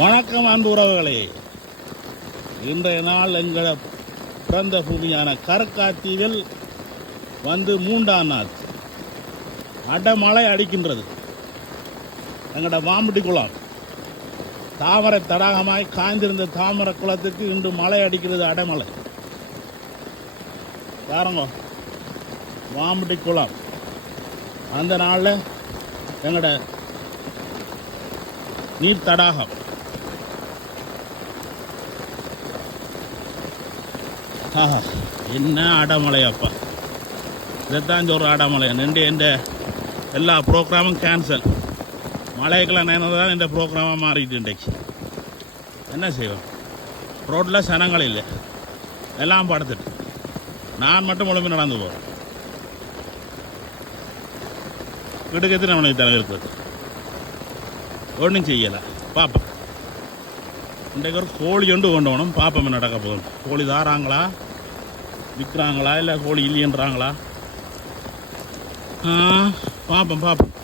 வணக்கம் அன்பு உறவுகளே. இன்றைய நாள் எங்கள பிறந்த பூமியான கரக்காத்தீவில் வந்து 3ஆம் நாள் அடமழை அடிக்கின்றது. எங்களோட மாம்பட்டி குளம் தாமரை தடாகமாய் காய்ந்திருந்த தாமரை குளத்துக்கு இன்று மழை அடிக்கிறது, அடமழை. பாருங்க, மாம்பட்டி குளம் அந்த நாளில் எங்களோட நீர் தடாகம் என்ன அடமழையாப்பா. இதைத்தான் சொல்கிற அடமழை. நின்று எந்த எல்லா ப்ரோக்ராமும் கேன்சல். மழைக்கெல்லாம் நினைதான் இந்த ப்ரோக்ராமாக மாறிட்டு இன்றைக்கு. என்ன செய்வோம், ரோட்டில் சனங்கள் இல்லை, எல்லாம் படுத்துட்டு நான் மட்டும் உடம்பு நடந்து போகிறேன். வீட்டுக்கு எத்தனை மணிக்கு தலை இருக்கிறது ஒன்றும் செய்யலை. பார்ப்போம், இன்றைக்கு ஒரு கோழி ஒன்று கொண்டு போகணும். பார்ப்போம் நடக்க போகணும். கோழி தாராங்களா, விற்கிறாங்களா, இல்லை கோழி இல்லைன்றாங்களா? பார்ப்போம்.